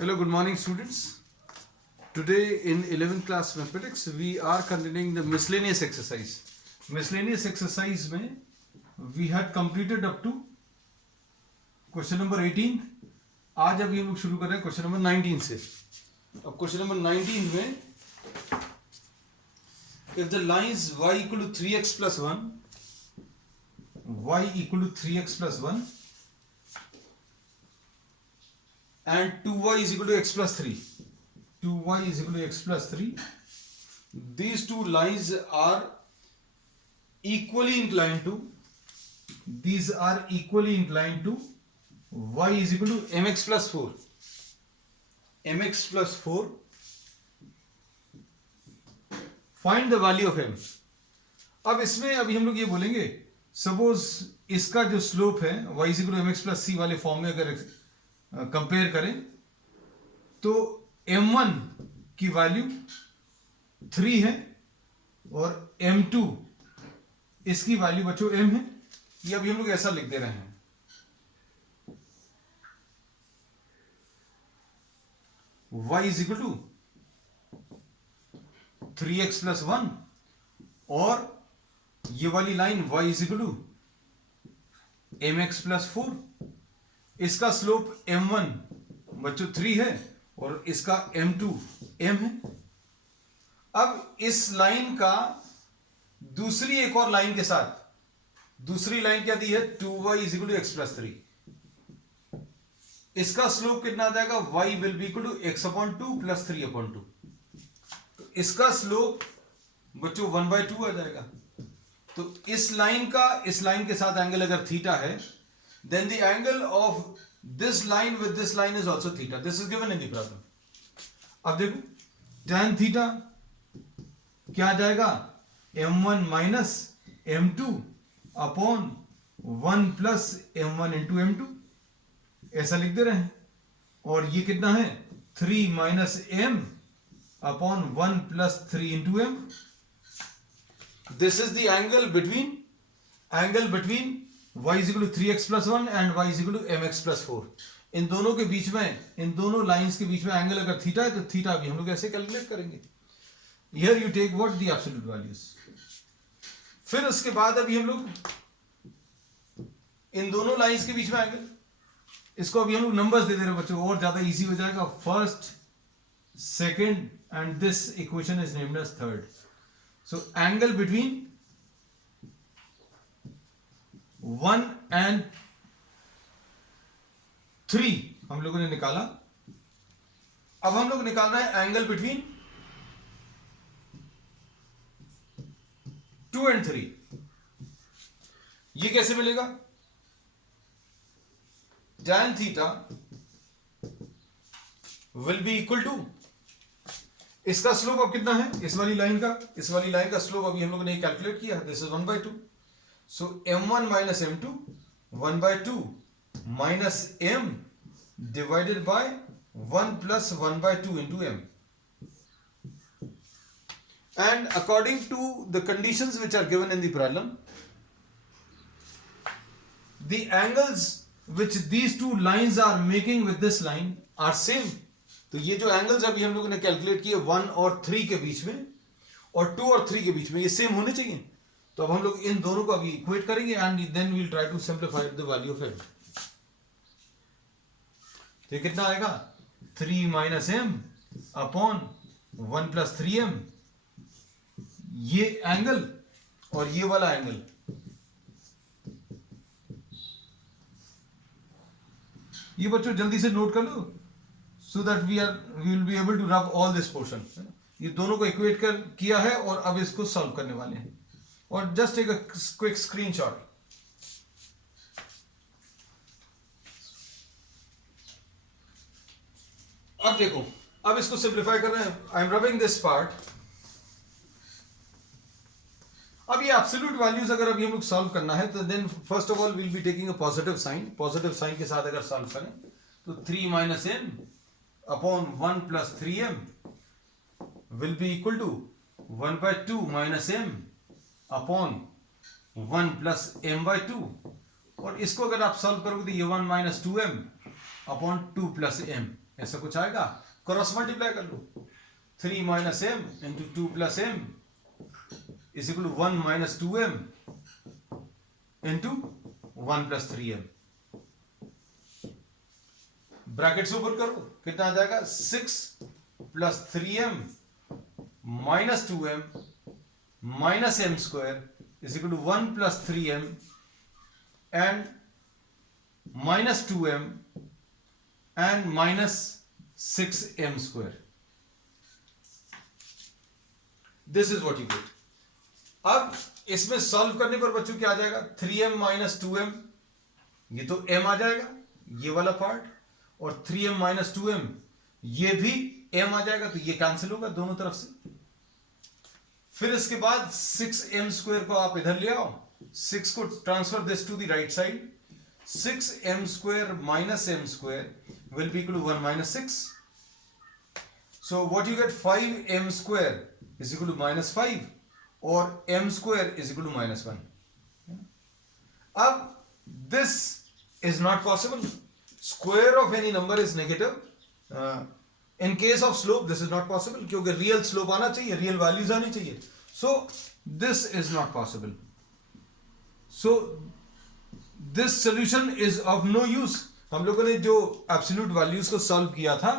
Hello, good morning, students. Today in 11th class mathematics, we are continuing the miscellaneous exercise. Miscellaneous exercise में we had completed up to question number 18. आज अभी हम लोग शुरू कर रहे हैं question number 19 से. अब question number 19 में if the lines y equal to 3x plus 1, y equal to 3x plus 1 and 2y is equal to x plus 3, 2y is equal to x plus 3, these two lines are equally inclined to, these are equally inclined to y is equal to mx plus 4, mx plus 4, find the value of m. अब इसमें अभी हम लोग ये बोलेंगे suppose इसका जो slope है y is equal to mx plus c वाले फॉर्म में अगर कंपेयर करें तो m1 की वैल्यू 3 है और m2 इसकी वैल्यू बच्चों m है. ये अभी हम लोग ऐसा लिख दे रहे हैं y is equal to 3x plus 1 और ये वाली line y is equal to mx plus 4. इसका स्लोप m1 बच्चों 3 है और इसका m2 m है. अब इस लाइन का दूसरी एक और लाइन के साथ, दूसरी लाइन क्या दी है 2y is equal to x plus 3. इसका स्लोप कितना आ जाएगा y will be equal to x upon 2 plus 3 upon 2. तो इसका स्लोप बच्चों 1/2 आ जाएगा. तो इस लाइन का इस लाइन के साथ एंगल अगर थीटा है, then the angle of this line with this line is also theta. This is given in the problem. अब देखो tan theta क्या आ जाएगा m1 minus m2 upon 1 plus m1 into m2 ऐसा लिख दे रहे हैं. और ये कितना है 3 minus m upon 1 plus 3 into m. This is the angle between y is equal to 3x plus 1 and y is equal to mx plus 4. इन दोनों के बीच में, इन दोनों लाइंस के बीच में एंगल अगर थीटा है तो थीटा भी हम लोग ऐसे कैलकुलेट करेंगे. Here you take what the absolute values. फिर उसके बाद अभी हम लोग इन दोनों लाइंस के बीच में एंगल, इसको अभी हम लोग नंबर्स दे दे रहे हैं बच्चों और ज्यादा इजी हो जाएगा. First, second and this equation is named as third. So angle between 1 and 3 हम लोगों ने निकाला. अब हम लोग निकाल रहे हैं एंगल बिटवीन 2 and 3. ये कैसे मिलेगा tan theta will be equal to, इसका स्लोप अब कितना है इस वाली लाइन का स्लोप अभी हम लोगों ने कैलकुलेट किया. This is 1/2. So m1 minus m2 1/2 minus m divided by 1 plus 1/2 into m. And according to the conditions which are given in the problem, the angles which these two lines are making with this line are same. तो ये जो angles अभी हम लोगों ने calculate किए 1 और 3 के बीच में और 2 और 3 के बीच में, ये सेम होने चाहिए. तो अब हम लोग इन दोनों को अभी इक्वेट करेंगे and then we will try to simplify the value of m. तो ये कितना आएगा 3 minus m upon 1 plus 3m. ये एंगल और ये वाला एंगल, ये बच्चों जल्दी से नोट कर लो so that we will be able to rub all this portion. ये दोनों को इक्वेट कर किया है और अब इसको सॉल्व करने वाले हैं. और just take a quick screenshot. अब देखो, अब इसको सिंप्लीफाई कर रहे हैं. I am rubbing this part. अब ये एब्सोल्यूट वैल्यूज अगर अभी हम लोग सॉल्व करना है तो then first of all will be taking a positive sign. Positive sign के साथ अगर सॉल्व करें तो 3 minus m upon 1 plus 3m will be equal to 1/2 minus m upon 1 plus m/2. और इसको अगर आप सॉल्व करोगे तो ये 1 minus 2m upon 2 plus m. ऐसा कुछ आएगा, क्रॉस मल्टीप्लाई कर लो, 3 minus M into 2 plus M is equal to 1 minus 2m into 1 plus 3m। Bracket से ऊपर करो, कितना आ जाएगा, 6 plus 3m minus 2m minus m square is equal to 1 plus 3m and minus 2m and minus 6m square. This is what you get. अब इसमें solve करने पर बच्चों क्या आ जाएगा, 3m माइनस 2m, ये तो m आ जाएगा ये वाला पार्ट, और 3m माइनस 2m ये भी m आ जाएगा, तो ये कैंसिल होगा दोनों तरफ से। फिर इसके बाद 6m स्क्वायर को आप इधर ले आओ, 6 को transfer this to the right side, 6m square minus m square will be equal to 1 minus 6. So what you get, 5m square is equal to minus 5 or m square is equal to minus 1. अब this is not possible. Square of any number is negative. In case of slope this is not possible क्योंकि real slope आना चाहिए, real values आनी चाहिए. So this is not possible. So this solution is of no use. हम लोगों ने जो absolute values को सॉल्व किया था,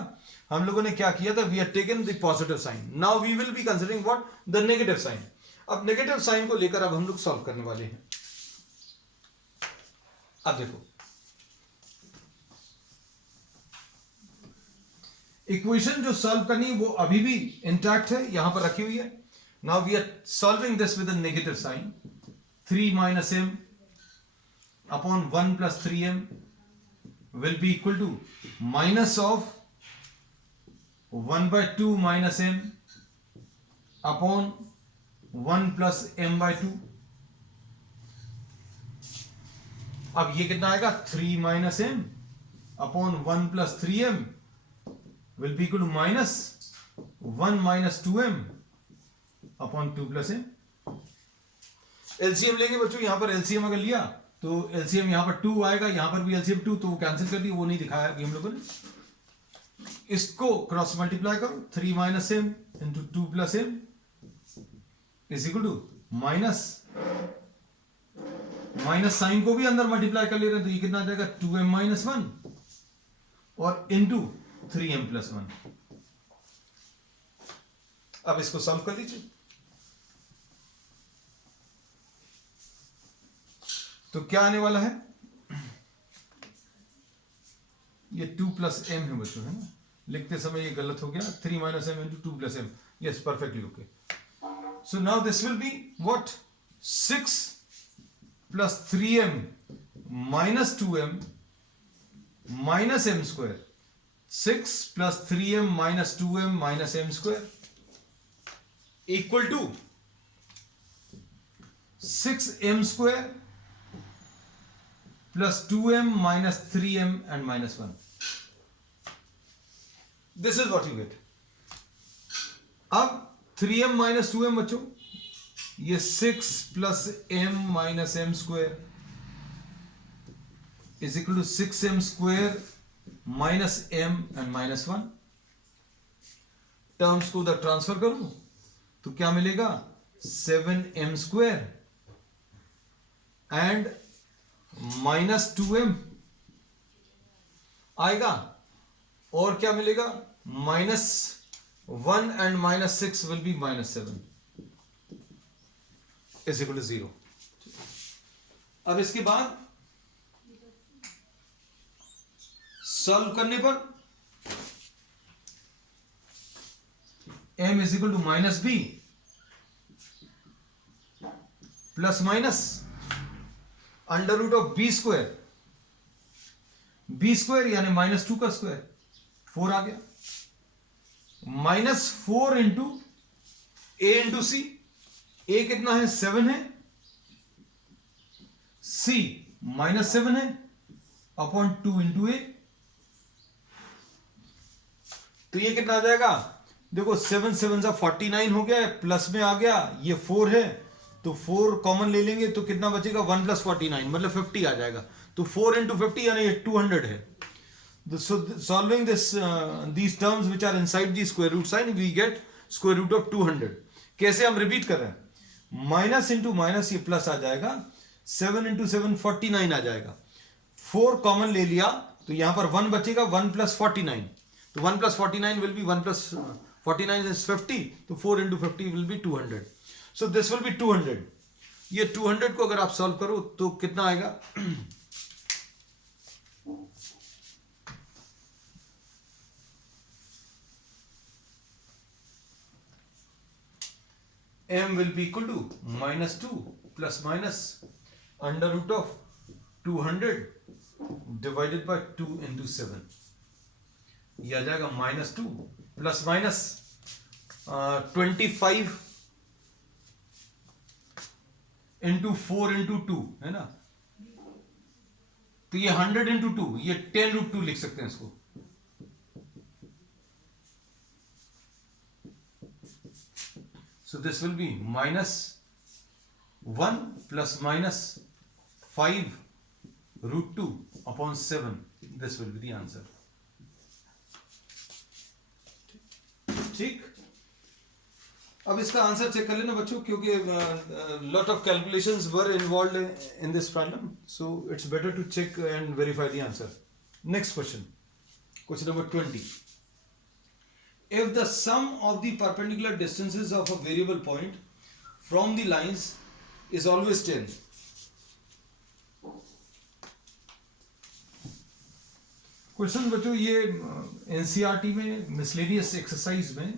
हम लोगों ने क्या किया था, we have taken the positive sign, now we will be considering what, the negative sign. अब नेगेटिव साइन को लेकर अब हम लोग सॉल्व करने वाले हैं। अब देखो इक्वेशन जो सॉल्व करनी है वो अभी भी इंटैक्ट है, यहां पर रखी हुई है। Now we are solving this with a negative sign, 3 minus m upon 1 plus 3m will be equal to minus of 1 by 2 minus m upon 1 plus m by 2। अब ये कितना आएगा, 3 minus m upon 1 plus 3m will be equal to minus 1 minus 2m upon 2 plus m। LCM लेंगे बच्चों, यहां पर LCM अगर लिया तो एलसीएम यहां पर 2 आएगा, यहां पर भी एलसीएम 2, तो वो कैंसिल कर दी, वो नहीं दिखाया अभी हम लोगों ने। इसको क्रॉस मल्टीप्लाई करो, 3 minus M into 2 plus M is equal to minus sign को भी अंदर मल्टीप्लाई कर ले रहे हैं, तो ये कितना आ जाएगा, 2m माइनस 1 और इंटू 3m प्लस 1। अब इसको सॉल्व कर लीजिए, तो क्या आने वाला है, ये 2 प्लस m है बच्चों, है ना, लिखते समय ये गलत हो गया, 3 minus m into 2 plus m, yes perfectly okay. So now this will be what, 6 plus 3m minus 2m minus m square, 6 plus 3m minus 2m minus m square equal to 6m square plus 2m minus 3m and minus 1. This is what you get. अब 3m minus 2m बच्चों, ये 6 plus m minus m square is equal to 6m square minus m and minus 1. Terms को उधर transfer करूं तो क्या मिलेगा, 7m square and minus 2m आएगा, और क्या मिलेगा, minus 1 and minus 6 will be minus 7 is equal to 0। अब इसके बाद सॉल्व करने पर m is equal to minus b plus minus under root of B square, B square यानी माइनस 2 का स्क्वायर, 4 आ गया, minus 4 into A into C, A कितना है, 7 है, सी माइनस 7 है, अपॉन 2 इंटू ए, तो ये कितना आ जाएगा, देखो 7 7 सा 49 हो गया, प्लस में आ गया, ये 4 है तो 4 कॉमन ले लेंगे तो कितना बचेगा, 1 प्लस 49 मतलब 50 आ जाएगा, तो 4 इंटू 50 यानी 200 है। So solving this these terms which are inside the square root sign, we get square root of 200. कैसे हम रिपीट कर रहे हैं, माइनस इंटू माइनस ये प्लस आ जाएगा, 7 इंटू 7 49 आ जाएगा, 4 कॉमन ले लिया तो यहां पर 1 बचेगा, 1 प्लस 49, तो 1 plus 49 will be 1 plus 49 is 50, तो 4 into 50 will be 200. So this will B 200. ये 200 को अगर आप सॉल्व करो तो कितना आएगा, m will be equal to minus 2 plus minus under root of 200 divided by 2 into 7. ये आ जाएगा minus 2 plus minus 25 into 4 into 2 है ना, तो ये 100 into 2, ये 10 root 2 लिख सकते हैं इसको. So this will be minus 1 plus minus 5 root 2 upon 7. This will be the answer. ठीक, अब इसका आंसर चेक कर लेना बच्चों, क्योंकि lot of calculations were involved in this problem, so it's better to check and verify the answer. Next question, question number 20. If the sum of the perpendicular distances of a variable point from the lines is always 10. Question बच्चों ये NCERT में miscellaneous exercise में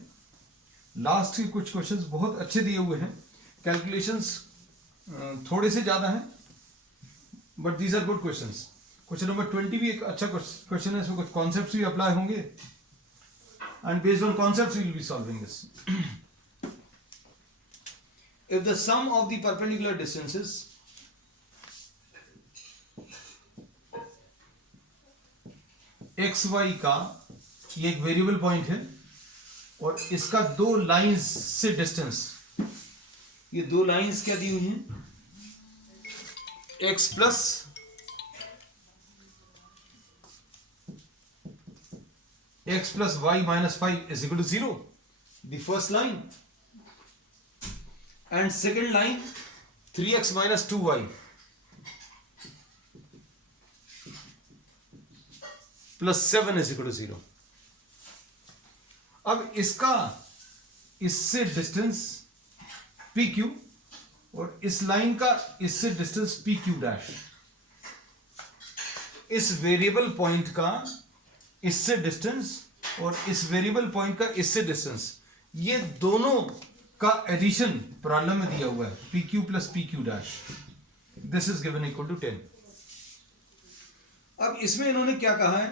last के कुछ questions बहुत अच्छे दिए हुए हैं, कैलकुलेशंस थोड़े से ज्यादा हैं, but these are good questions. Question number 20 भी एक अच्छा क्वेश्चन है, इसमें कुछ कॉन्सेप्ट्स भी अप्लाई होंगे, and based on concepts we will be solving this. If the sum of the perpendicular distances x y का, ये एक वेरिएबल पॉइंट है और इसका दो लाइंस से डिस्टेंस, ये दो लाइंस क्या दी हुई हैं, x plus x plus y minus 5 is equal to 0, the first line, and second line 3x minus 2y plus 7 is equal to 0. अब इसका इससे डिस्टेंस PQ और इस लाइन का इससे डिस्टेंस PQ डैश, इस वेरिएबल पॉइंट का इससे डिस्टेंस और इस वेरिएबल पॉइंट का इससे डिस्टेंस, ये दोनों का एडिशन प्रॉब्लम में दिया हुआ है, PQ plus PQ dash, this is given equal to 10. अब इसमें इन्होंने क्या कहा है,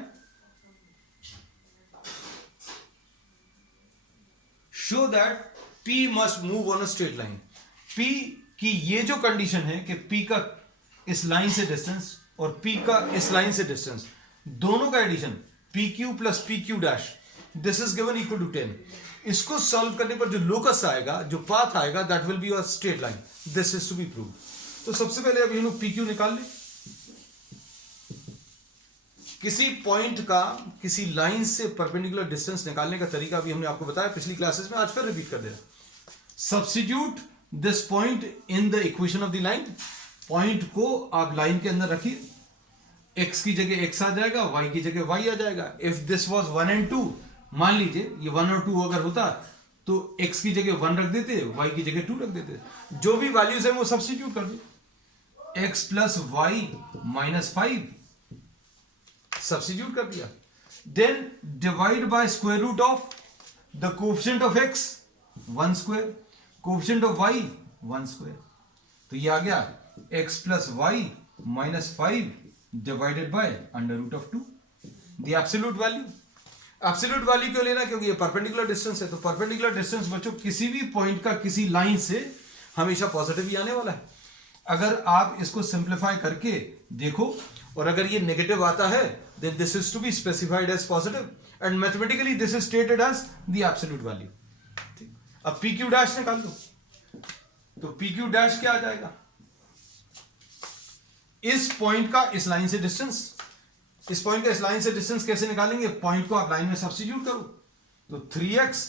show that P must move on a straight line. P की ये जो कंडीशन है कि P का इस लाइन से डिस्टेंस और P का इस लाइन से डिस्टेंस, दोनों का addition PQ plus PQ dash, this is given equal to 10. इसको सॉल्व करने पर जो लोकस आएगा, जो पाथ आएगा, that will be a straight line. This is to be proved. तो सबसे पहले अब ये लोग PQ निकाल ले. किसी पॉइंट का किसी लाइन से परपेंडिकुलर डिस्टेंस निकालने का तरीका अभी हमने आपको बताया पिछली क्लासेस में, आज फिर रिपीट कर देना. Substitute this point in the equation of the line. Point को आप लाइन के अंदर रखिए, x की जगह x आ जाएगा, y की जगह y आ जाएगा. इफ दिस वाज 1 and 2, मान लीजिए ये 1 और 2 अगर होता तो x की जगह 1 रख देते, y की जगह 2 रख देते, जो भी वैल्यूज है वो सब्स्टिट्यूट कर दे. x plus Y minus 5 substitute कर दिया, then divide by square root of the coefficient of x 1 square, coefficient of y 1 square, तो ये आ गया x plus Y minus 5 divided by under root of 2, the absolute value. Absolute value क्यों लेना, क्योंकि ये परपेंडिकुलर डिस्टेंस है, तो परपेंडिकुलर डिस्टेंस बच्चों किसी भी पॉइंट का किसी लाइन से हमेशा पॉजिटिव ही आने वाला है. अगर आप इसको सिंप्लीफाई करके देखो और अगर ये नेगेटिव आता है, then this is to be specified as positive and mathematically this is stated as the absolute value. ठीक, अब PQ डैश निकाल दो, तो PQ डैश क्या आ जाएगा, इस पॉइंट का इस लाइन से डिस्टेंस, इस पॉइंट का इस लाइन से डिस्टेंस कैसे निकालेंगे? पॉइंट को आप लाइन में सब्स्टिट्यूट करो, तो 3x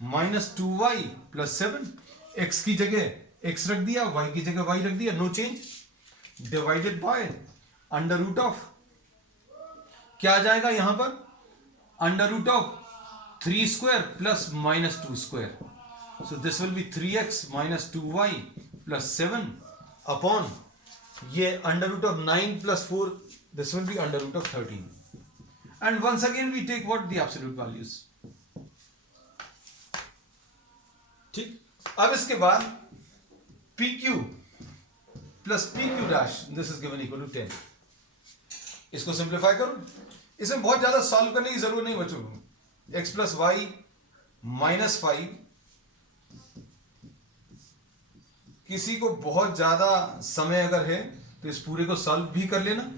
minus 2y plus 7, x की जगह x रख दिया, y की जगह y रख दिया, no change, divided by under root of, क्या आ जाएगा यहां पर? Under root of 3 square plus minus 2 square, so this will be 3x minus 2y plus 7 upon ये under root of 9 plus 4, this will be under root of 13, and once again we take what? The absolute values. ठीक, अब इसके बाद PQ plus PQ dash, this is given equal to 10. इसको simplify करो, इसमें बहुत ज्यादा सॉल्व करने की जरूरत नहीं बच्चों, x plus y minus 5, किसी को बहुत ज्यादा समय अगर है तो इस पूरे को सॉल्व भी कर लेना।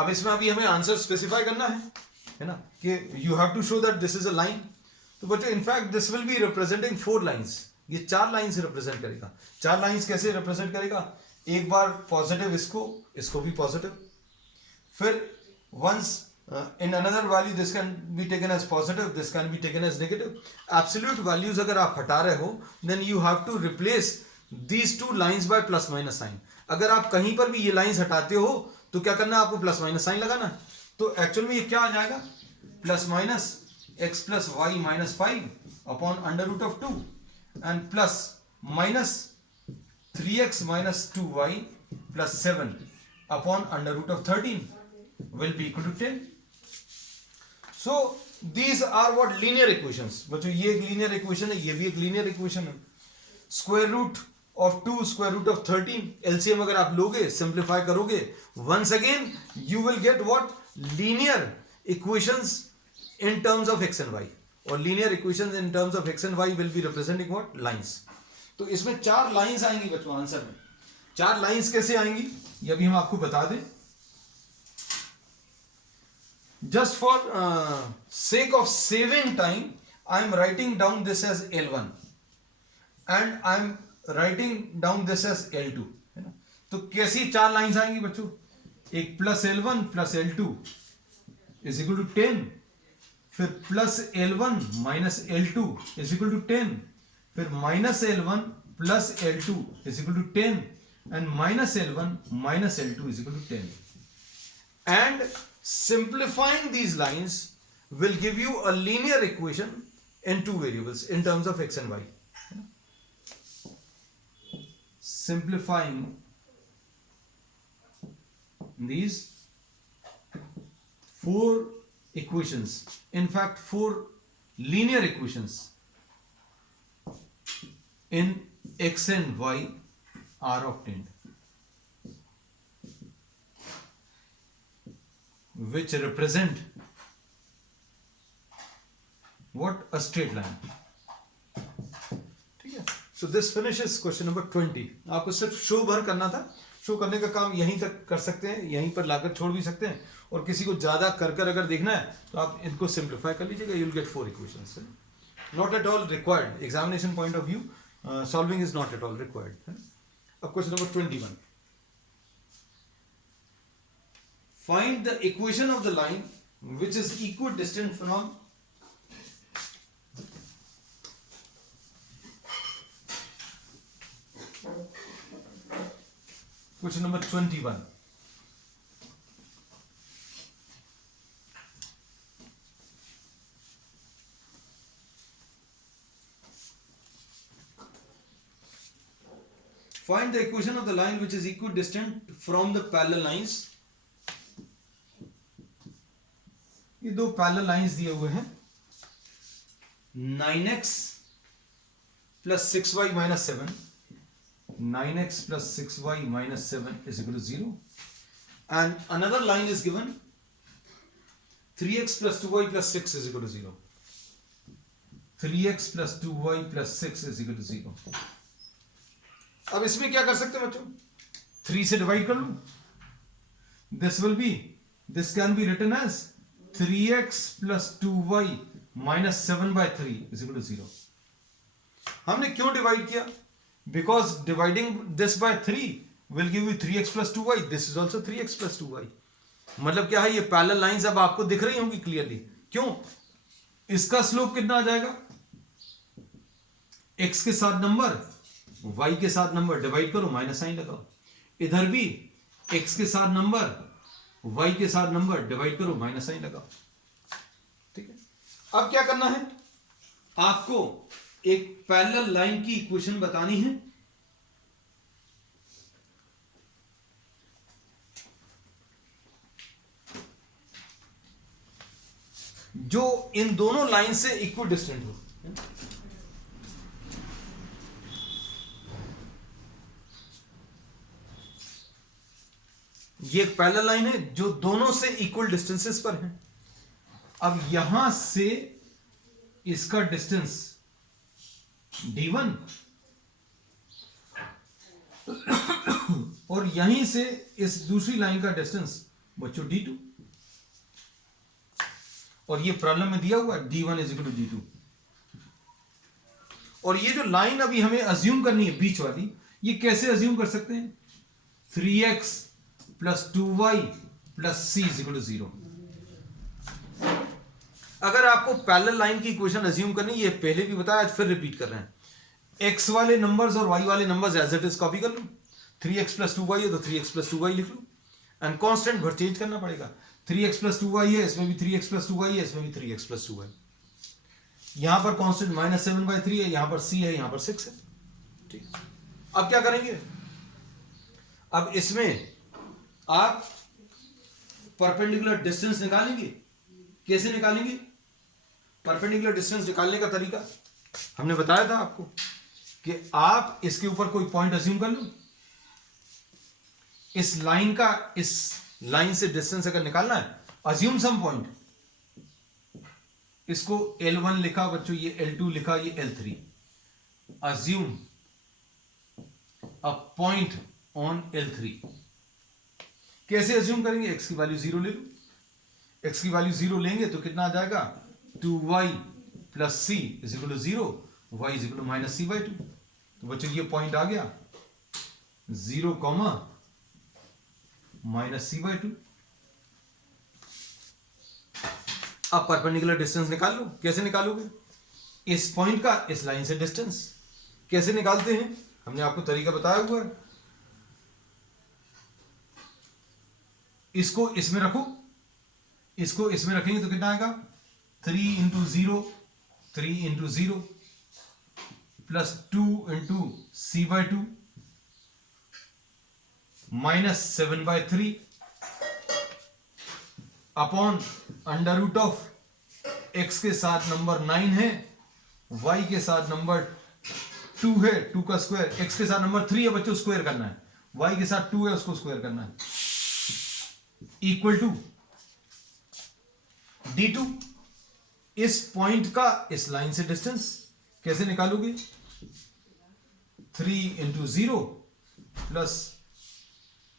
अब इसमें अभी हमें आंसर स्पेसिफाई करना है ना, कि you have to show that this is a line. तो बच्चों in fact this will be representing 4 lines, ये 4 लाइंस रिप्रेजेंट करेगा। 4 लाइंस कैसे रिप्रेजेंट करेगा? एक बार पॉजिटिव इसको भी पॉजिटिव, फिर once in another value this can be taken as positive, this can be taken as negative. Absolute values अगर आप हटा रहे हो then you have to replace these 2 lines by plus minus sign. अगर आप कहीं पर भी ये लाइंस हटाते हो तो क्या करना है आपको? प्लस माइनस साइन लगाना। तो एक्चुअल में ये क्या आ जाएगा? Plus minus x plus Y minus 5 upon under root of 2 and plus minus 3x minus 2y plus 7 upon under root of 13 will be equal to 10। So these are what? Linear equations. बच्चों ये एक linear equation है, ये भी एक linear equation है। Square root of 2 square root of 13, LCM अगर आप लोगे, सिंप्लीफाई करोगे, once again you will get what? Linear equations in terms of x and y, और linear equations in terms of x and y will be representing what? Lines। तो इसमें 4 lines आएंगी बच्चों answer में। 4 लाइंस कैसे आएंगी ये अभी हम आपको बता दें। Just for sake of saving time I am writing down this as L1 and I am writing down this as L2, है ना। तो कैसी 4 लाइंस आएंगी बच्चों? एक plus L1 plus L2 is equal to 10, फिर plus L1 minus L2 is equal to 10, फिर minus L1 plus L2 is equal to 10 and minus L1 minus L2 is equal to 10, and simplifying these lines will give you a linear equation in 2 variables in terms of x and y। Simplifying these 4 equations, in fact 4 linear equations in x and y are obtained, which represent what? A straight line। So this finishes question number 20। आपको सिर्फ show भर करना था, show करने का काम यहीं तक कर सकते हैं, यहीं पर लाकर छोड़ भी सकते हैं, और किसी को ज्यादा कर अगर देखना है तो आप इनको सिंप्लीफाई कर लीजिएगा, you will get 4 equations. Not at all required, examination point of view solving is not at all required. अब question number 21, find the equation of the line which is equal distant from question number 21। Find the equation of the line which is equidistant from the parallel lines। ये 2 parallel lines दिए हुए हैं, 9x plus 6y minus 7, 9x plus 6y minus 7 is equal to 0, and another line is given 3x plus 2y plus 6 is equal to 0, 3x plus 2y plus 6 is equal to 0। अब इसमें क्या कर सकते हैं बच्चों? 3 से डिवाइड कर लो, this can be written as 3x plus 2y minus 7 by 3 is equal to 0। हमने क्यों डिवाइड किया? because dividing this by 3 will give you 3x plus 2y. This is also 3x plus 2y. मतलब क्या है, ये parallel lines अब आपको दिख रही होंगी क्लियरली. क्यों? इसका स्लोप कितना आ जाएगा? x के साथ नंबर, y के साथ नंबर डिवाइड करो, माइनस साइन लगाओ. इधर भी x के साथ नंबर, y के साथ नंबर डिवाइड करो, माइनस साइन लगाओ. ठीक है. अब क्या करना है आपको? एक पैरेलल लाइन की इक्वेशन बतानी है. जो इन दोनों लाइन से इक्वल डिस्टेंट हो. ये एक पैरेलल लाइन है जो दोनों से इक्वल डिस्टेंसेस पर है. अब यहां से इसका डिस्टेंस d1 और यहीं से इस दूसरी लाइन का डिस्टेंस बच्चों d2. और ये प्रॉब्लम में दिया हुआ d1 is equal to d2. और ये जो लाइन अभी हमें अज्यूम करनी है बीच वाली, ये कैसे अज्यूम कर सकते हैं? 3x plus 2y plus c is equal to 0. अगर आपको पैरेलल लाइन की इक्वेशन अज्यूम करनी, ये पहले भी बताया, आज फिर रिपीट कर रहे हैं. x वाले नंबर्स और y वाले numbers as it is copy कर लो. 3x प्लस 2y है तो 3x प्लस 2y लिख लो. एंड कांस्टेंट भर चेंज करना पड़ेगा. 3x प्लस 2y है, इसमें भी 3x प्लस 2y है, इसमें भी 3x प्लस 2y. यहां पर कांस्टेंट -7/3 है, यहां पर c है, यहां पर 6 है. ठीक. अब क्या करेंगे? अब इसमें आप परपेंडिकुलर डिस्टेंस निकालेंगे. कैसे निकालेंगे? परपेंडिकुलर डिस्टेंस निकालने का तरीका हमने बताया था आपको कि आप इसके ऊपर कोई पॉइंट अज्यूम कर लो. इस लाइन का, इस लाइन से डिस्टेंस अगर निकालना है, अज्यूम सम पॉइंट. इसको L1 लिखा बच्चों, ये L2 लिखा, ये L3. Assume a point on L3. कैसे अज्यूम करेंगे? x की वैल्यू 0 ले लो. x की वैल्यू 0 लेंगे तो कितना आ जाएगा? 2y plus c is equal to 0, y is equal to minus c/2. तो बच्चों ये पॉइंट आ गया 0, माइनस c/2. अब परपेंडिकुलर डिस्टेंस निकाल लो. कैसे निकालोगे? इस पॉइंट का इस लाइन से डिस्टेंस कैसे निकालते हैं? हमने आपको तरीका बताया हुआ है. इसको इसमें रखो, इसको इसमें रखेंगे तो कितना आएगा? 3 into 0, 3 into 0 plus 2 into c/2 minus 7/3 upon under root of x के साथ नंबर 9 है, y के साथ नंबर 2 है, 2 का स्क्वायर, x के साथ नंबर 3 है बच्चों, स्क्वायर करना है, y के साथ 2 है, उसको स्क्वायर करना है, इक्वल टू d2. इस पॉइंट का इस लाइन से डिस्टेंस कैसे निकालोगे? 3 इंटू 0 प्लस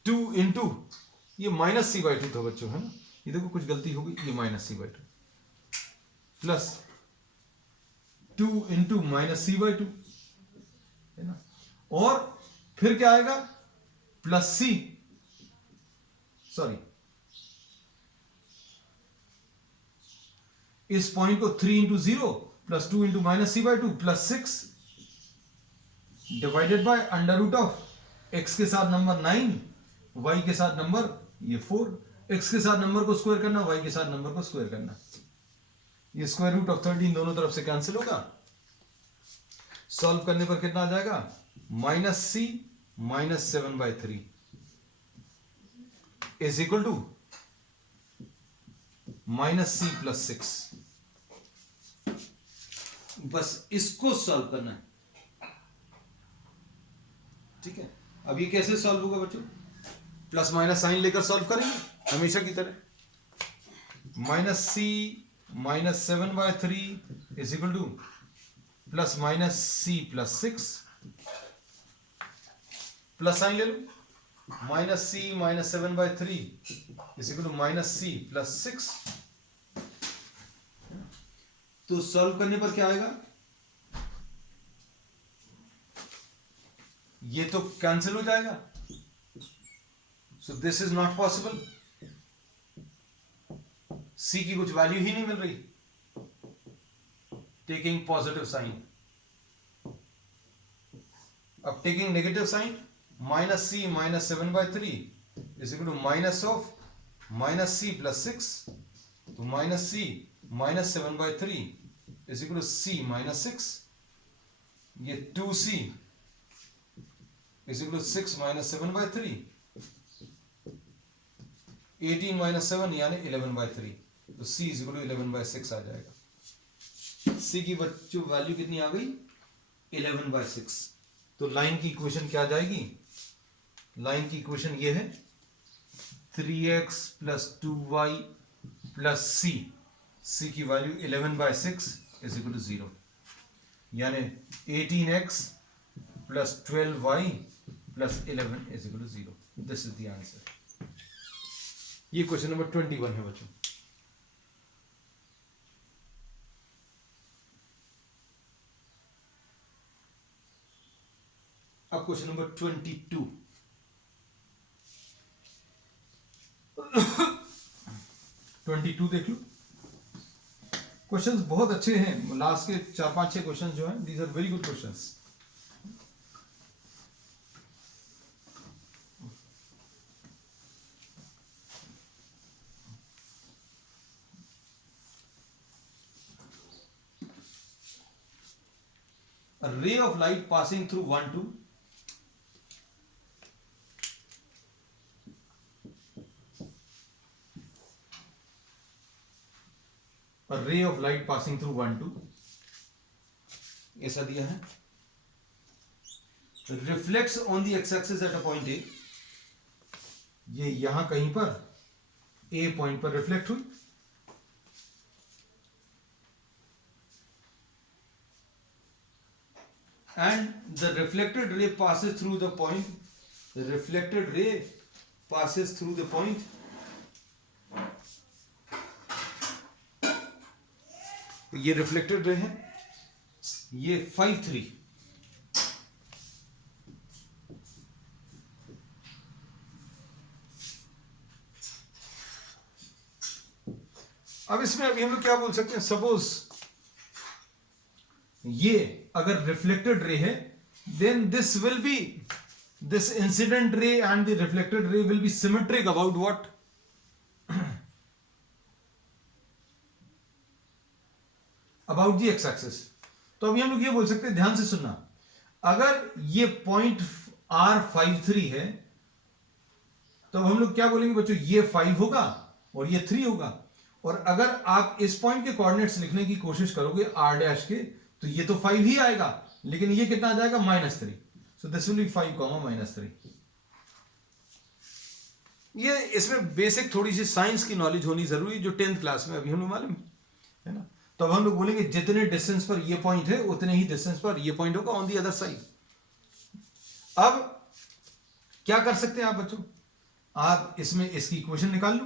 2 इंटू, ये माइनस c/2 था बच्चों, है ना? ये देखो कुछ गलती हो गई, ये minus c/2 plus 2 into minus c/2, है ना? और फिर क्या आएगा? प्लस c, सॉरी, इस पॉइंट को 3 into 0 plus 2 into minus c/2 plus 6 divided by under root of x के साथ नंबर 9, y के साथ नंबर ये 4. x के साथ नंबर को स्क्वायर करना, y के साथ नंबर को स्क्वायर करना. ये स्क्वायर रूट ऑफ 13 दोनों तरफ से कैंसिल होगा. सॉल्व करने पर कितना आ जाएगा? Minus c minus 7/3 is equal to minus c plus 6. बस इसको सॉल्व करना है. ठीक है. अब ये कैसे सॉल्व होगा बच्चों? प्लस माइनस साइन लेकर सॉल्व करेंगे हमेशा की तरह. Minus c minus 7/3 is equal to plus minus c plus 6. Plus sign ले लो. Minus c minus 7/3 is equal to minus c plus 6. तो सॉल्व करने पर क्या आएगा? ये तो कैंसिल हो जाएगा, so this is not possible, C की कुछ वैल्यू ही नहीं मिल रही, टेकिंग पॉजिटिव साइन। अब taking negative sign, minus C minus 7/3 is equal to minus of minus C plus 6, तो minus C minus 7/3 is equal to C minus 6, ये 2c is equal to 6 minus 7/3, 18 minus 7 यानी 11/3, तो c is equal to 11/6 आ जाएगा। c की जो value कितनी आ गई 11/6। तो लाइन की इक्वेशन क्या आ जाएगी, लाइन की इक्वेशन ये है 3x plus 2y plus c की वैल्यू 11/6 इज इक्वल टू 0, यानी 18x plus 12y plus 11 is equal to 0। This is the answer. ये क्वेश्चन नंबर 21 है बच्चों। अब क्वेश्चन नंबर 22। 22 देख लो। क्वेश्चंस बहुत अच्छे हैं, लास्ट के 4-5-6 क्वेश्चंस जो हैं these are very good questions. A ray of light passing through 1, 2. A ray of light passing through 1, 2. ऐसा दिया है, reflects on the x-axis at a point A. ये यहां कहीं पर A पॉइंट पर रिफ्लेक्ट हुई, and the reflected ray passes through the point, the reflected ray passes through the point, ये रिफ्लेक्टेड रे है, ये 5-3, अब इसमें अभी हम लोग क्या बोल सकते हैं, सपोज ये अगर रिफ्लेक्टेड रे है, then this will be, this incident ray and the reflected ray will be symmetric about what, about the X axis. तो अभी हम लोग ये बोल सकते हैं, ध्यान से सुनना, अगर ये पॉइंट R53 है, तो हम लोग क्या बोलेंगे बच्चों, ये 5 होगा और ये 3 होगा, और अगर आप इस पॉइंट के कोऑर्डिनेट्स लिखने की कोशिश करोगे R डैश के, तो ये तो 5 ही आएगा, लेकिन ये कितना आ जाएगा -3, सो दिस विल बी 5, -3। ये इसमें बेसिक थोड़ी सी साइंस की नॉलेज होनी जरूरी है, जो 10th क्लास में अभी हमें मालूम है ना। तो अब हम लोग बोलेंगे जितने डिस्टेंस पर ये पॉइंट है उतने ही डिस्टेंस पर ये पॉइंट होगा ऑन दी अदर साइड। अब क्या कर सकते हैं आप बच्चों, आप इसमें इसकी इक्वेशन निकाल लो,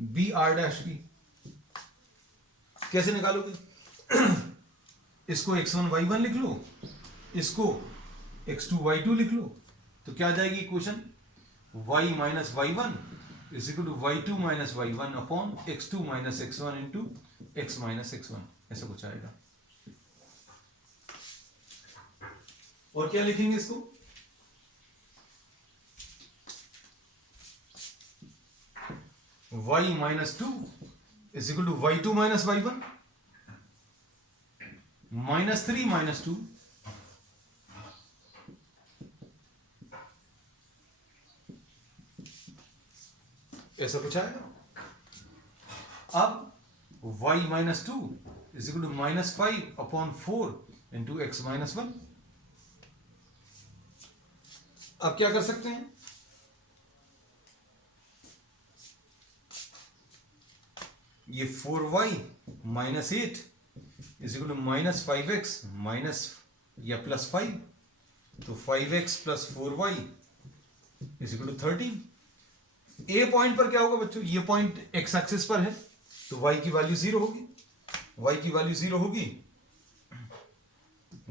बी आर डैश की। कैसे निकालोगे, इसको x1 y1 लिख लो, इसको x2 y2 लिख लो, तो क्या आ जाएगी equation, y minus y1 is equal to y2 minus y1 upon x2 minus x1 into x minus x1, ऐसा कुछ आएगा। और क्या लिखेंगे इसको, y minus 2 is equal to y2 minus y1 -3 minus 2 ऐसा कुछ आएगा। अब y minus 2 is equal to -5 upon 4 into x minus 1। अब क्या कर सकते हैं, ये 4y minus 8 is equal to -5x minus या प्लस 5, तो 5x plus 4y is equal to 13। A point पर क्या होगा बच्चों, ये पॉइंट एक्स एक्सिस पर है, तो y की वैल्यू 0 होगी, y की वैल्यू 0 होगी,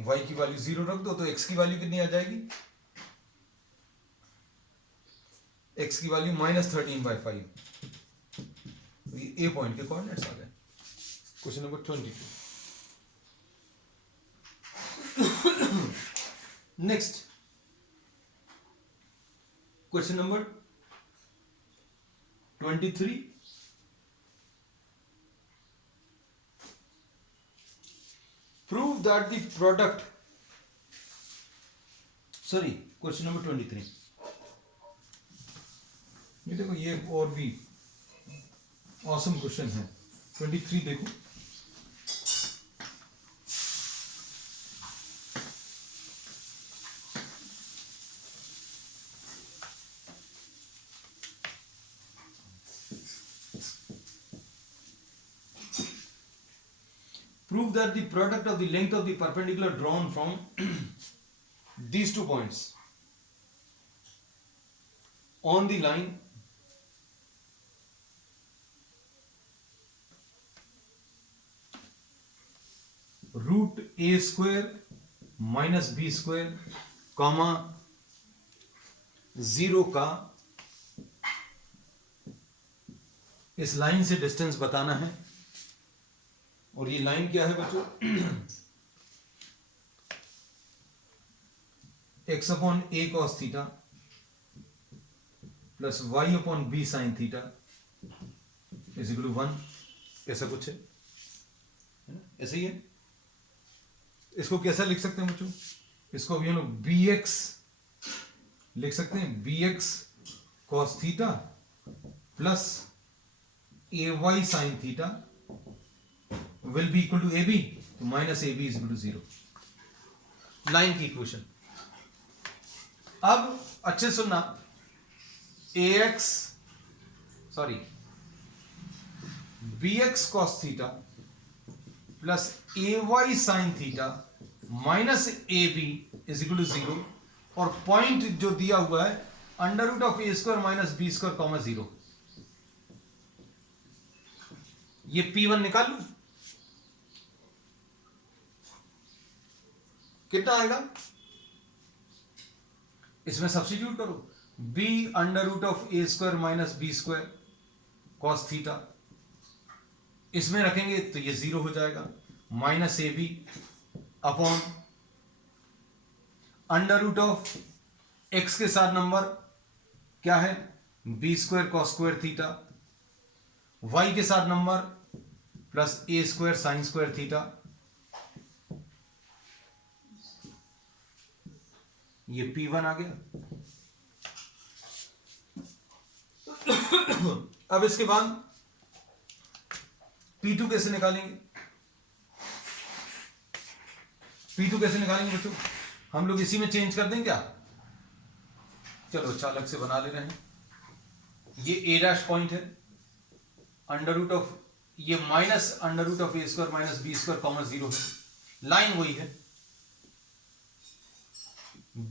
y की वैल्यू 0 रख दो, तो x की वैल्यू कितनी आ जाएगी x की वैल्यू -13/5, तो ये ए पॉइंट के कोऑर्डिनेट्स आ गए। Question number 22। Next question number 23। Prove that the product, sorry question number 23। ये देखो, ये और भी ऑसम क्वेश्चन है। 23 देखो, prove that the product of the length of the perpendicular drawn from these two points on the line root a square minus b square comma 0 का इस line से डिस्टेंस बताना है। और ये लाइन क्या है बच्चों? x upon a cos theta plus y upon b sine theta is equal to 1, ऐसा कुछ है ना? ऐसे ही है। इसको कैसा लिख सकते हैं बच्चों? इसको भी हम लोग bx लिख सकते हैं, bx cos theta plus ay sine theta will be equal to AB, तो minus AB is equal to 0, line की इक्वेशन। अब अच्छे सुनना, bx cos theta plus ay sine theta minus AB is equal to 0, और point जो दिया हुआ है under root of a square minus B square comma 0। ये P1 निकाल लू, कितना आएगा? इसमें सब्स्टिट्यूट करो, b under root of A square minus B square cos theta, इसमें रखेंगे तो ये 0 हो जाएगा, minus A B upon under root of X के साथ नंबर क्या है? B square cos square theta, Y के साथ number plus A square sine square theta. ये P1 आ गया। अब इसके बाद P2 कैसे निकालेंगे? P2 कैसे निकालेंगे बच्चों? हम लोग इसी में चेंज कर दें क्या? चलो चालक से बना ले रहे हैं। ये a डैश पॉइंट है, अंडर रूट ऑफ ये minus under root of A square minus B square common 0 है, लाइन वही है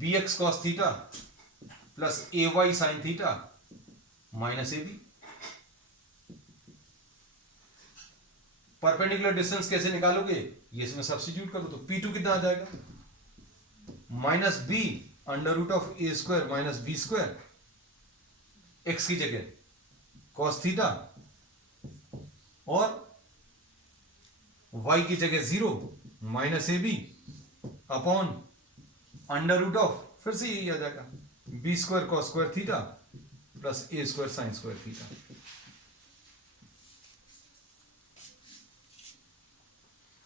bx cos theta plus ay sin theta minus ab। Perpendicular distance कैसे निकालोगे? ये इसमें सब्स्टिट्यूट करो तो P2 कितना आ जाएगा? Minus b under root of A square minus B square, X की जगह cos थीटा और y की जगह 0 minus ab upon under root of, फिर से यही आ जाएगा, B square cos square theta plus A square sine square theta.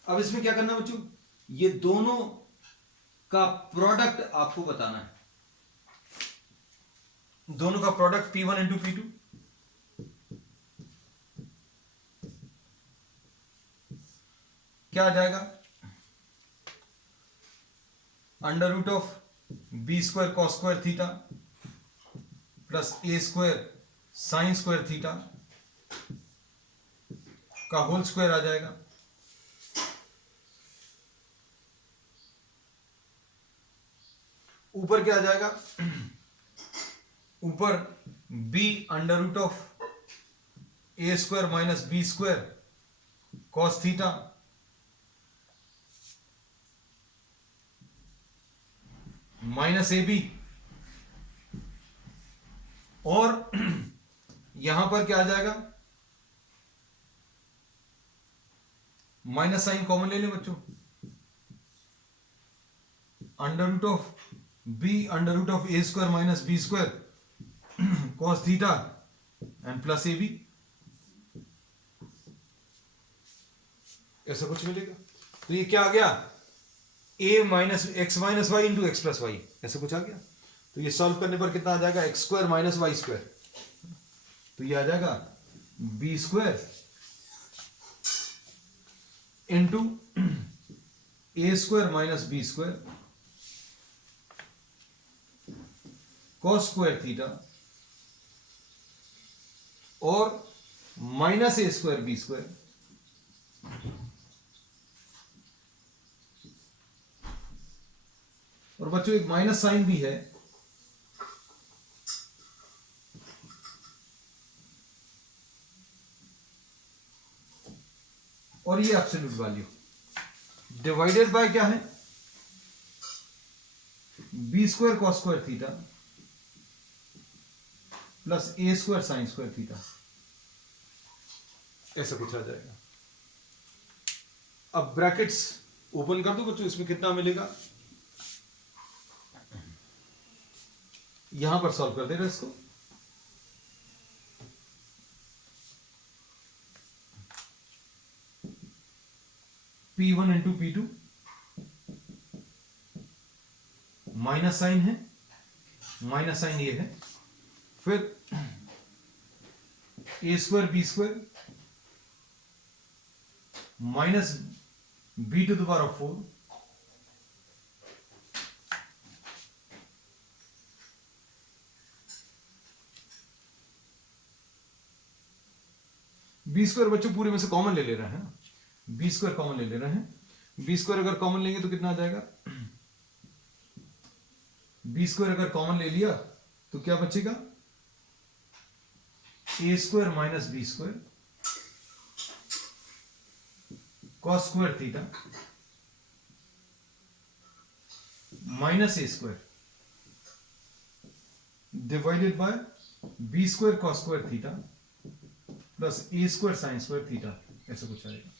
अब इसमें क्या करना बच्चों? ये दोनों का प्रोडक्ट आपको बताना है, दोनों का प्रोडक्ट P1 इंटू P2। क्या आ जाएगा? Under root of B square cos square theta plus A square sine square theta का होल स्क्वायर आ जाएगा। ऊपर क्या आ जाएगा? ऊपर b under root of A square minus B square cos theta minus A B और यहां पर क्या आ जाएगा, माइनस साइन कॉमन ले लें बच्चों, under root of B under root of A square minus B square cos theta and plus A B, ऐसा कुछ मिलेगा। तो ये क्या आ गया, a minus X minus Y into X plus Y, ऐसा कुछ आ गया। तो ये सॉल्व करने पर कितना आ जाएगा, X square minus Y square, तो ये आ जाएगा B square into A square minus B square cos square theta और minus A square B square, और बच्चों एक माइनस साइन भी है, और ये एब्सोल्यूट वैल्यू डिवाइडेड बाय क्या है, B square cos square theta plus A square sine square theta, ऐसा कुछ आ जाएगा। अब ब्रैकेट्स ओपन कर दो बच्चों, इसमें कितना मिलेगा, यहां पर सॉल्व कर दे रहे इसको, P1 into P2 minus sign है, माइनस साइन ये है, फिर A square B square minus B to the power of 4 B square बच्चों पूरे में से कॉमन ले रहे हैं, बी स्क्वायर कॉमन ले रहे हैं, बी स्क्वायर अगर कॉमन लेंगे तो कितना आ जाएगा, बी स्क्वायर अगर कॉमन ले लिया तो क्या बचेगा, A square minus B square cos square theta minus A square divided by B square cos square theta plus A square sine square theta, ऐसा कुछ आएगा।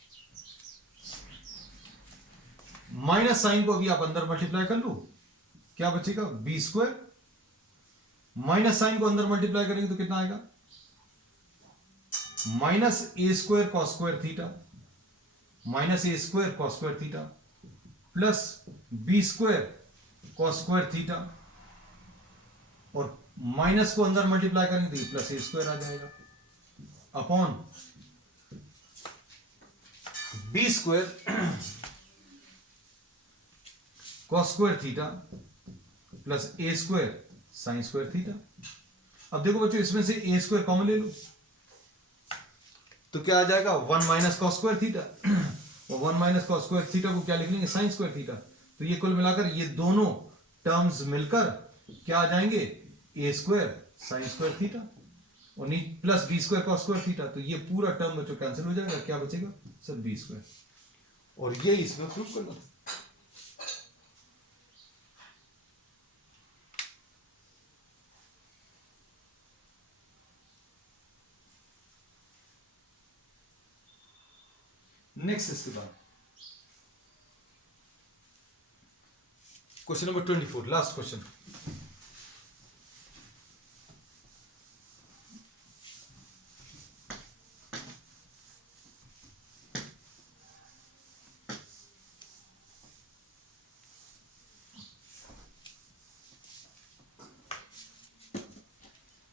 माइनस साइन को अभी आप अंदर मल्टीप्लाई कर लो, क्या बचेगा, बी स्क्वायर, माइनस साइन को अंदर मल्टीप्लाई करेंगे तो कितना आएगा, minus A square cos square theta minus A square cos square theta plus B square cos square theta, और माइनस को अंदर मल्टीप्लाई करेंगे तो प्लस ए स्क्वायर आ जाएगा upon B square cos square theta plus A square sine square theta. अब देखो बच्चों इसमें से ए स्क्वायर कॉमन ले लो तो क्या आ जाएगा, 1 माइनस कॉस स्क्वायर थीटा, और 1 माइनस कॉस स्क्वायर थीटा को क्या लिख लेंगे, साइन स्क्वायर थीटा। तो ये कुल मिलाकर ये दोनों टर्म्स मिलकर क्या आ जाएंगे, A square sine square theta और plus B square cos square theta. तो ये पूरा टर्म बच्चों कैंसिल हो जाएगा, क्या बचेगा सर, बी स्क्वायर, और ये इसमें प्रूव कर लो। नेक्स्ट इसके बाद question number 24, last question.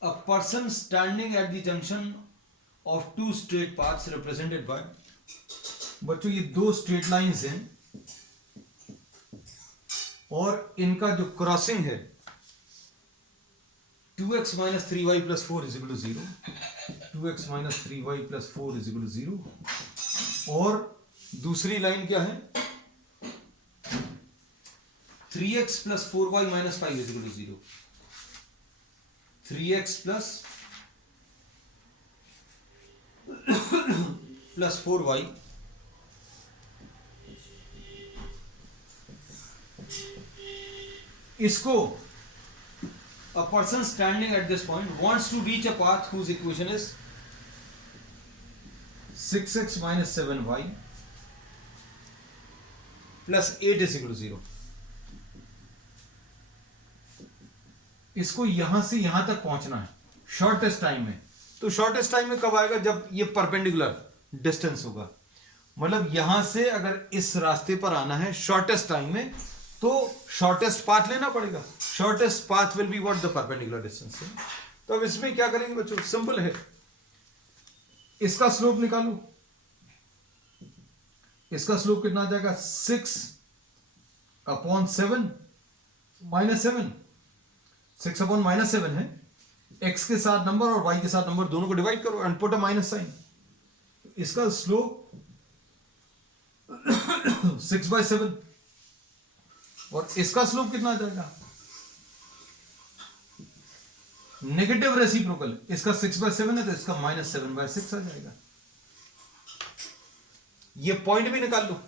A person standing at the junction of two straight paths represented by, बच्चों ये दो स्ट्रेट लाइंस हैं और इनका जो क्रॉसिंग है 2x minus 3y plus 4 is equal to 0, 2x minus 3y plus 4 is equal to 0, और दूसरी लाइन क्या है 3x plus 4y minus 5 is equal to 0, 3x plus 4y इसको A person standing at this point wants to reach a path whose equation is 6x minus 7y plus 8 is equal to 0. इसको यहां से यहां तक पहुंचना है shortest time में. तो शॉर्टेस्ट टाइम में कब आएगा? जब ये परपेंडिकुलर डिस्टेंस होगा. मतलब यहां से अगर इस रास्ते पर आना है शॉर्टेस्ट टाइम में तो शॉर्टेस्ट पाथ लेना पड़ेगा. Shortest path will be what? The perpendicular distance. तो अब इसमें क्या करेंगे बच्चों? सिंपल है. इसका स्लोप निकालो. इसका स्लोप कितना आ जाएगा? 6/7 माइनस 7. 6/-7 है. x के साथ नंबर और y के साथ नंबर दोनों को डिवाइड करो and put a minus sign. इसका स्लोप 6/7 और इसका स्लोप कितना आ जाएगा? Negative reciprocal. इसका 6/7 है तो इसका -7/6 आ जाएगा. ये पॉइंट भी निकाल लो.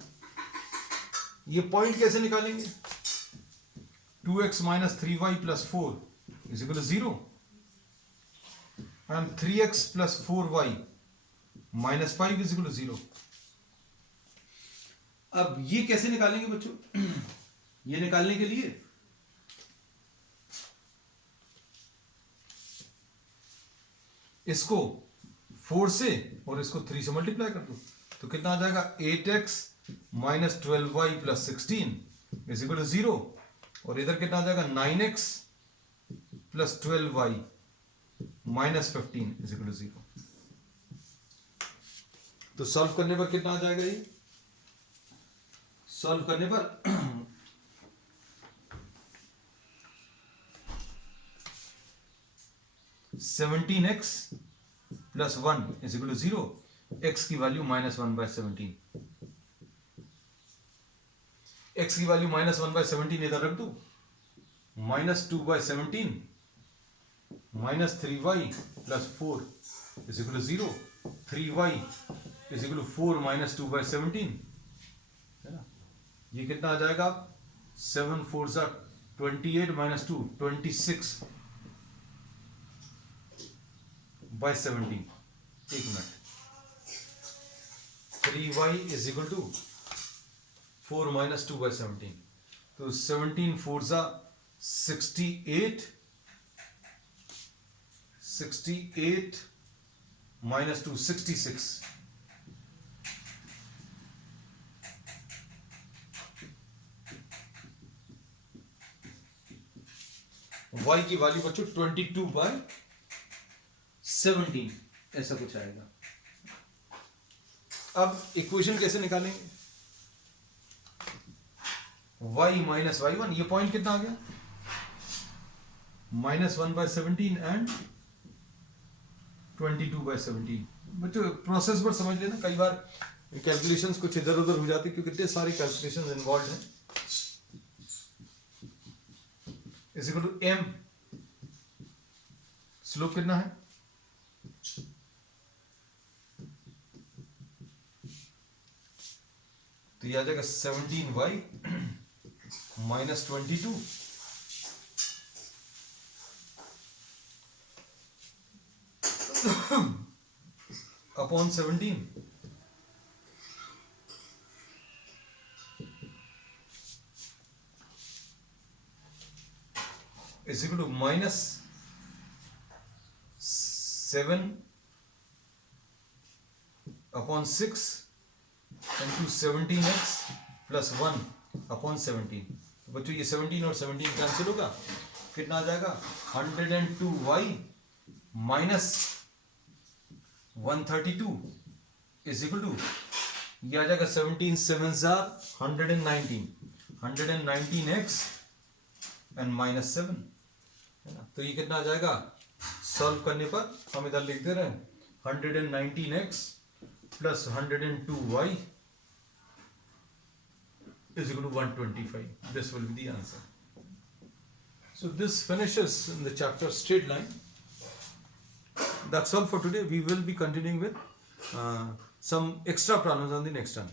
ये पॉइंट कैसे निकालेंगे? 2x minus 3y plus 4 is equal to 0 and 3x plus 4y minus 5 is equal to 0. अब ये कैसे निकालेंगे बच्चों? ये निकालने के लिए इसको 4 से और इसको 3 से मल्टीप्लाई कर दो. तो कितना आ जाएगा? 8x minus 12y plus 16 is equal to 0. और इधर कितना आ जाएगा? 9x plus 12y minus 15 is equal to 0. तो सॉल्व करने पर कितना आ जाएगा? ये सॉल्व करने पर 17x plus 1 is equal to 0. x की वैल्यू -1/17. x की वैल्यू -1/17 इधर रख दो. -2/17 -3y plus 4 is equal to 0. 3y is equal to 4 -2/17. है ना? ये कितना आ जाएगा? 7 4 28 -2 26/17. एक minute. 3y is equal to 4 -2/17. तो 17 4 68 68 -2 66. y की वैल्यू बच्चों 22/17 ऐसा कुछ आएगा. अब इक्वेशन कैसे निकालेंगे? y minus y1. ये पॉइंट कितना आ गया? -1/17 एंड 22/17. बच्चों प्रोसेस पर समझ लेना. कई बार कैलकुलेशंस कुछ इधर उधर हो जाती क्योंकि इतने सारे कैलकुलेशंस इन्वॉल्व हैं. Is equal to m. Slope कितना है? तो ये आ जाएगा 17y minus 22 upon 17 is equal to minus 7 upon 6 into 17x plus 1 upon 17. तो बच्चों ये 17 और 17 कैंसिल होगा. कितना आ जाएगा? 102y minus 132 is equal to ये आ जाएगा 17 7s are 119 119x and minus 7 है ना. तो ये कितना आ जाएगा? सॉल्व करने पर हम इधर लिख दे रहे हैं 119x plus 102y is equal to 125. This will be the answer. So this finishes in the chapter straight line. That's all for today. We will be continuing with some extra problems on the next time.